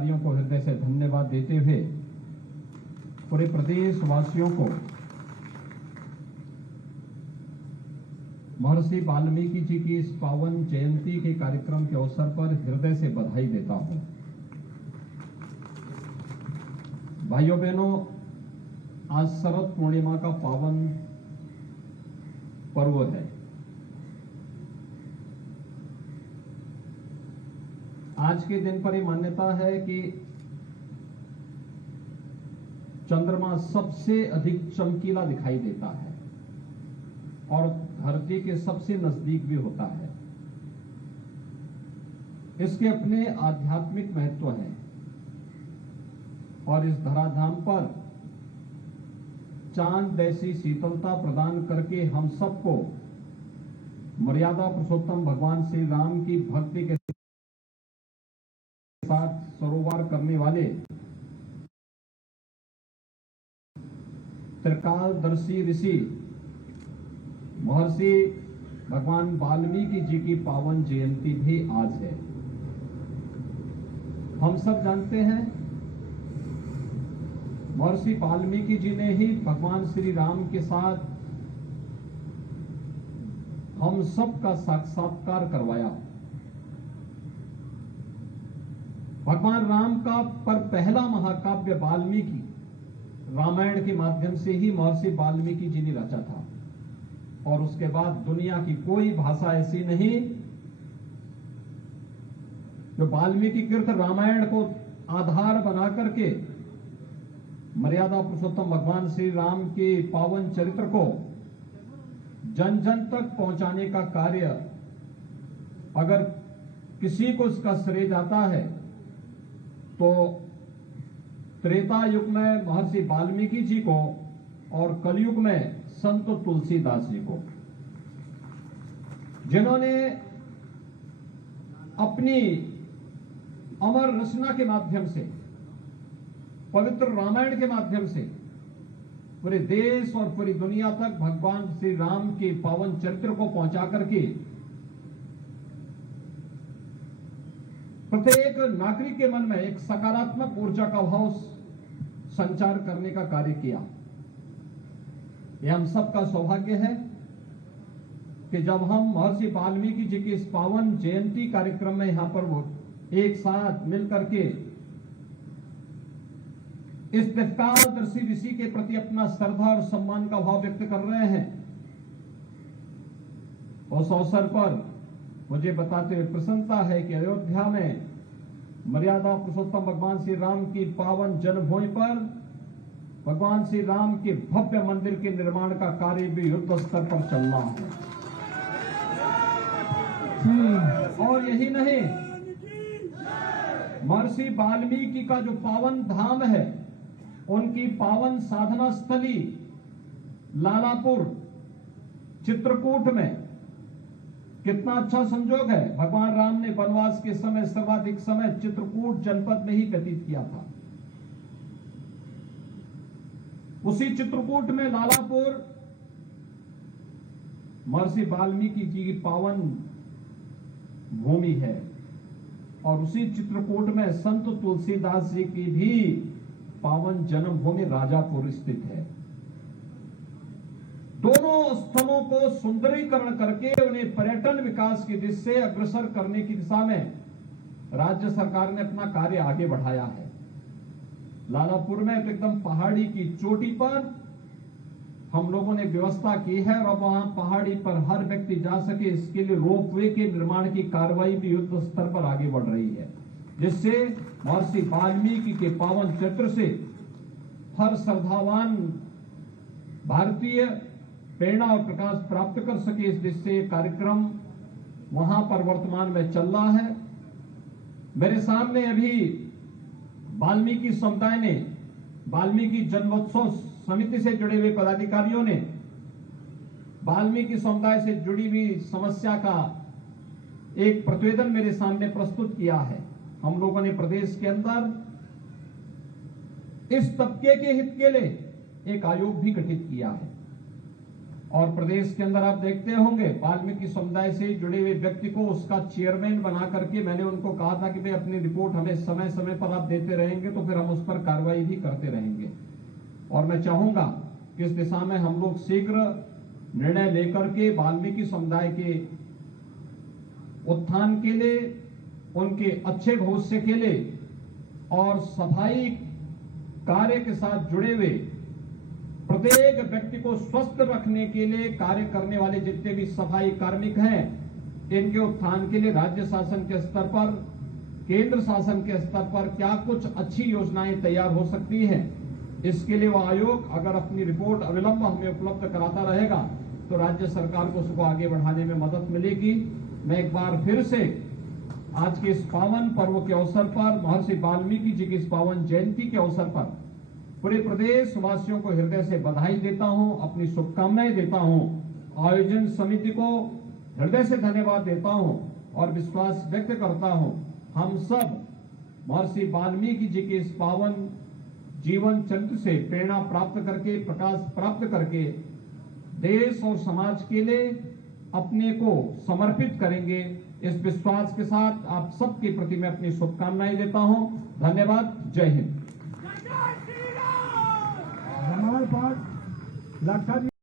को हृदय से धन्यवाद देते हुए पूरे प्रदेश वासियों को महर्षि वाल्मीकि जी की इस पावन जयंती के कार्यक्रम के अवसर पर हृदय से बधाई देता हूं। भाइयों बहनों, आज शरद पूर्णिमा का पावन पर्व है। आज के दिन पर यह मान्यता है कि चंद्रमा सबसे अधिक चमकीला दिखाई देता है और धरती के सबसे नजदीक भी होता है। इसके अपने आध्यात्मिक महत्व हैं और इस धराधाम पर चांद जैसी शीतलता प्रदान करके हम सबको मर्यादा पुरुषोत्तम भगवान श्री राम की भक्ति के साथ सरोवर करने वाले त्रिकालदर्शी ऋषि महर्षि भगवान वाल्मीकि जी की पावन जयंती भी आज है। हम सब जानते हैं महर्षि वाल्मीकि जी ने ही भगवान श्री राम के साथ हम सबका साक्षात्कार करवाया। भगवान राम का पर पहला महाकाव्य वाल्मीकि रामायण के माध्यम से ही महर्षि वाल्मीकि जी ने रचा था और उसके बाद दुनिया की कोई भाषा ऐसी नहीं जो वाल्मीकि कृत रामायण को आधार बना करके मर्यादा पुरुषोत्तम भगवान श्री राम के पावन चरित्र को जन जन तक पहुंचाने का कार्य, अगर किसी को इसका श्रेय जाता है तो त्रेता युग में महर्षि वाल्मीकि जी को और कलयुग में संत तुलसीदास जी को, जिन्होंने अपनी अमर रचना के माध्यम से, पवित्र रामायण के माध्यम से पूरे देश और पूरी दुनिया तक भगवान श्री राम के पावन चरित्र को पहुंचा करके प्रत्येक नागरिक के मन में एक सकारात्मक ऊर्जा का भाव संचार करने का कार्य किया। यह हम सबका सौभाग्य है कि जब हम महर्षि वाल्मीकि जी के इस पावन जयंती कार्यक्रम में यहां पर वो एक साथ मिलकर के इस त्रिकालदर्शी ऋषि के प्रति अपना श्रद्धा और सम्मान का भाव व्यक्त कर रहे हैं। उस अवसर पर मुझे बताते हुए प्रसन्नता है कि अयोध्या में मर्यादा पुरुषोत्तम भगवान श्री राम की पावन जन्मभूमि पर भगवान श्री राम के भव्य मंदिर के निर्माण का कार्य भी युद्ध स्तर पर चल रहा है। और यही नहीं, महर्षि वाल्मीकि का जो पावन धाम है, उनकी पावन साधना स्थली लालापुर चित्रकूट में कितना अच्छा संजोग है। भगवान राम ने वनवास के समय सर्वाधिक समय चित्रकूट जनपद में ही व्यतीत किया था। उसी चित्रकूट में लालापुर महर्षि वाल्मीकि जी की पावन भूमि है और उसी चित्रकूट में संत तुलसीदास जी की भी पावन जन्मभूमि राजापुर स्थित है। दोनों स्थलों को सुंदरीकरण करके उन्हें पर्यटन विकास की दिशा से अग्रसर करने की दिशा में राज्य सरकार ने अपना कार्य आगे बढ़ाया है। लालापुर में तो एकदम पहाड़ी की चोटी पर हम लोगों ने व्यवस्था की है और वहां पहाड़ी पर हर व्यक्ति जा सके, इसके लिए रोपवे के निर्माण की कार्रवाई भी युद्ध स्तर पर आगे बढ़ रही है, जिससे महर्षि वाल्मीकि के पावन चरित्र से हर श्रद्धावान भारतीय प्रेरणा और प्रकाश प्राप्त कर सके। इस दिशा से कार्यक्रम वहां पर वर्तमान में चल रहा है। मेरे सामने अभी वाल्मीकि समुदाय ने, वाल्मीकि जन्मोत्सव समिति से जुड़े हुए पदाधिकारियों ने वाल्मीकि समुदाय से जुड़ी हुई समस्या का एक प्रतिवेदन मेरे सामने प्रस्तुत किया है। हम लोगों ने प्रदेश के अंदर इस तबके के हित के लिए एक आयोग भी गठित किया है। और प्रदेश के अंदर आप देखते होंगे वाल्मीकि समुदाय से जुड़े हुए व्यक्ति को उसका चेयरमैन बना करके मैंने उनको कहा था कि भाई अपनी रिपोर्ट हमें समय समय पर आप देते रहेंगे तो फिर हम उस पर कार्रवाई भी करते रहेंगे। और मैं चाहूंगा कि इस दिशा में हम लोग शीघ्र निर्णय लेकर के वाल्मीकि समुदाय के उत्थान के लिए, उनके अच्छे भविष्य के लिए और सफाई कार्य के साथ जुड़े हुए प्रत्येक व्यक्ति को स्वस्थ रखने के लिए कार्य करने वाले जितने भी सफाई कार्मिक हैं, इनके उत्थान के लिए राज्य शासन के स्तर पर, केंद्र शासन के स्तर पर क्या कुछ अच्छी योजनाएं तैयार हो सकती हैं, इसके लिए वो आयोग अगर अपनी रिपोर्ट अविलंब हमें उपलब्ध कराता रहेगा तो राज्य सरकार को उसको आगे बढ़ाने में मदद मिलेगी। मैं एक बार फिर से आज के इस पावन पर्व के अवसर पर, महर्षि वाल्मीकि जी की इस पावन जयंती के अवसर पर पूरे प्रदेश वासियों को हृदय से बधाई देता हूं, अपनी शुभकामनाएं देता हूं। आयोजन समिति को हृदय से धन्यवाद देता हूं और विश्वास व्यक्त करता हूं हम सब महर्षि वाल्मीकि जी के इस पावन जीवन चरित्र से प्रेरणा प्राप्त करके, प्रकाश प्राप्त करके देश और समाज के लिए अपने को समर्पित करेंगे। इस विश्वास के साथ आप सबके प्रति मैं अपनी शुभकामनाएं देता हूं। धन्यवाद। जय हिंद। हमारे पास